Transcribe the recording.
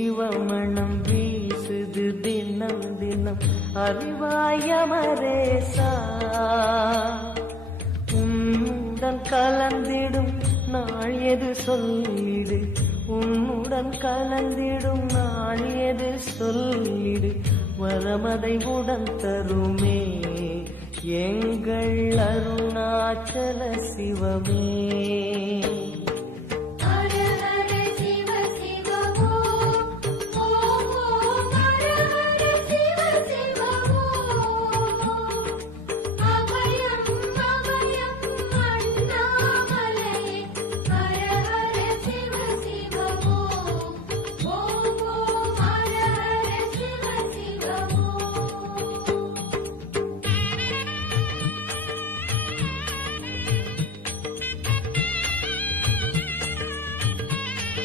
சிவமணம் வீசுது தினம் தினம் அறிவாயமரேசா உன்னுடன் கலந்திடும் நாள் எது சொல்லிடு உன்னுடன் கலந்திடும் நாள் எது சொல்லிடு வரமதை உடன் தருமே எங்கள் அருணாச்சல சிவமே.